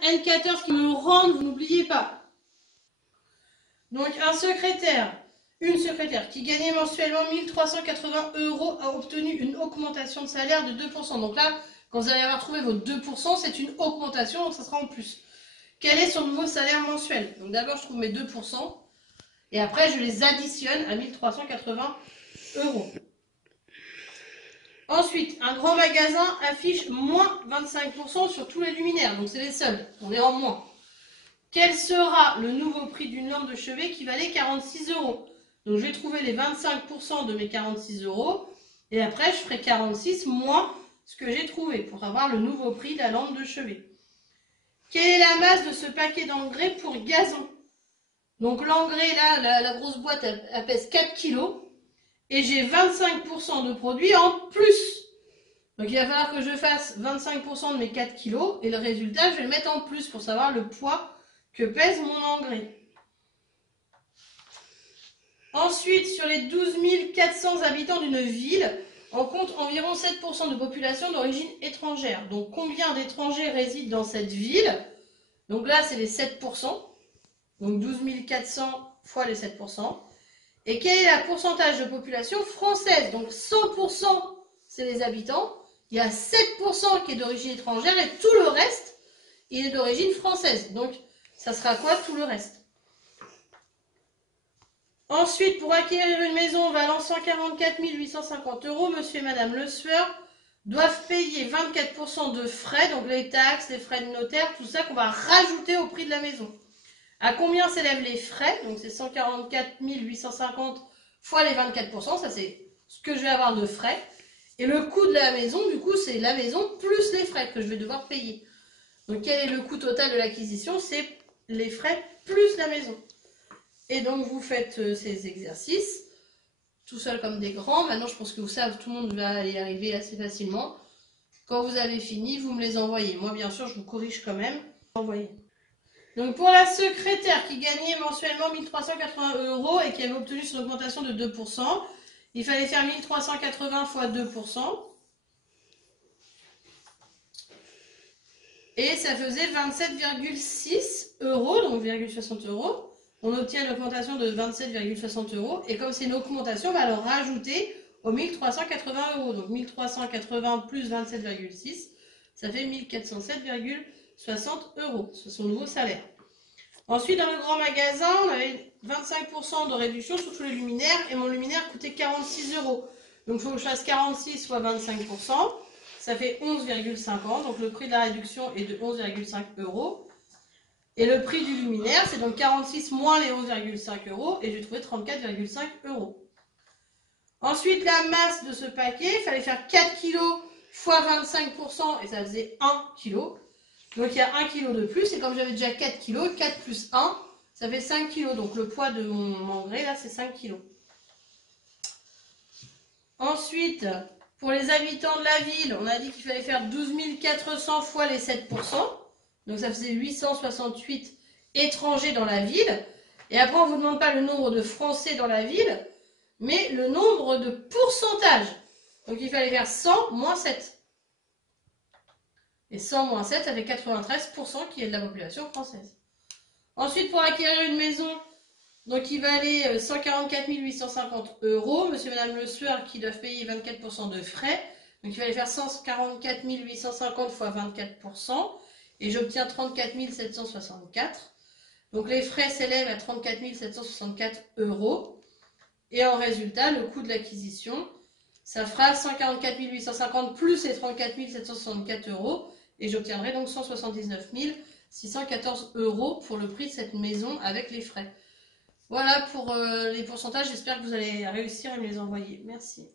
N14 qui me rendent, vous n'oubliez pas. Donc un secrétaire, une secrétaire qui gagnait mensuellement 1380 € a obtenu une augmentation de salaire de 2%. Donc là, quand vous allez avoir trouvé vos 2%, c'est une augmentation, donc ça sera en plus. Quel est son nouveau salaire mensuel? Donc d'abord, je trouve mes 2%, et après, je les additionne à 1380 €. Ensuite, un grand magasin affiche moins 25% sur tous les luminaires, donc c'est les seuls, on est en moins. Quel sera le nouveau prix d'une lampe de chevet qui valait 46 €? Donc je vais trouver les 25% de mes 46 €, et après je ferai 46 moins ce que j'ai trouvé pour avoir le nouveau prix de la lampe de chevet. Quelle est la masse de ce paquet d'engrais pour gazon? Donc l'engrais là, la grosse boîte, elle pèse 4 kg. Et j'ai 25% de produits en plus. Donc il va falloir que je fasse 25% de mes 4 kg. Et le résultat, je vais le mettre en plus pour savoir le poids que pèse mon engrais. Ensuite, sur les 12 400 habitants d'une ville, on compte environ 7% de population d'origine étrangère. Donc combien d'étrangers résident dans cette ville? Donc là, c'est les 7%. Donc 12 400 fois les 7%. Et quel est le pourcentage de population française? Donc 100% c'est les habitants, il y a 7% qui est d'origine étrangère et tout le reste, il est d'origine française. Donc ça sera quoi tout le reste? Ensuite, pour acquérir une maison valant 144 850 €, monsieur et madame Le Sueur doivent payer 24% de frais, donc les taxes, les frais de notaire, tout ça qu'on va rajouter au prix de la maison. À combien s'élèvent les frais? Donc c'est 144 850 fois les 24%, ça c'est ce que je vais avoir de frais. Et le coût de la maison, du coup, c'est la maison plus les frais que je vais devoir payer. Donc quel est le coût total de l'acquisition? C'est les frais plus la maison. Et donc vous faites ces exercices, tout seul comme des grands. Maintenant je pense que vous savez, tout le monde va y arriver assez facilement. Quand vous avez fini, vous me les envoyez. Moi bien sûr, je vous corrige quand même. Envoyez. Donc pour la secrétaire qui gagnait mensuellement 1380 € et qui avait obtenu son augmentation de 2%, il fallait faire 1380 fois 2%. Et ça faisait 27,6 €, donc 0,60 €. On obtient une augmentation de 27,60 €. Et comme c'est une augmentation, on va le rajouter aux 1380 €. Donc 1380 plus 27,6, ça fait 1407,60 €. C'est son nouveau salaire. Ensuite, dans le grand magasin, on avait 25% de réduction sur tous les luminaires. Et mon luminaire coûtait 46 €. Donc il faut que je fasse 46 fois 25%. Ça fait 11,50 €. Donc le prix de la réduction est de 11,5 €. Et le prix du luminaire, c'est donc 46 moins les 11,5 €. Et j'ai trouvé 34,5 €. Ensuite, la masse de ce paquet, il fallait faire 4 kg fois 25%. Et ça faisait 1 kg. Donc il y a 1 kg de plus. Et comme j'avais déjà 4 kg, 4 plus 1, ça fait 5 kg. Donc le poids de mon engrais, là, c'est 5 kg. Ensuite, pour les habitants de la ville, on a dit qu'il fallait faire 12 400 fois les 7%. Donc ça faisait 868 étrangers dans la ville. Et après, on ne vous demande pas le nombre de Français dans la ville, mais le nombre de pourcentage. Donc il fallait faire 100 moins 7. Et 100 moins 7, ça fait 93% qui est de la population française. Ensuite, pour acquérir une maison, donc il valait 144 850 €. Monsieur et madame Le Sueur qui doivent payer 24% de frais. Donc il fallait faire 144 850 fois 24%. Et j'obtiens 34 764. Donc les frais s'élèvent à 34 764 €. Et en résultat, le coût de l'acquisition, ça fera 144 850 plus les 34 764 €. Et j'obtiendrai donc 179 614 € pour le prix de cette maison avec les frais. Voilà pour les pourcentages. J'espère que vous allez réussir à me les envoyer. Merci.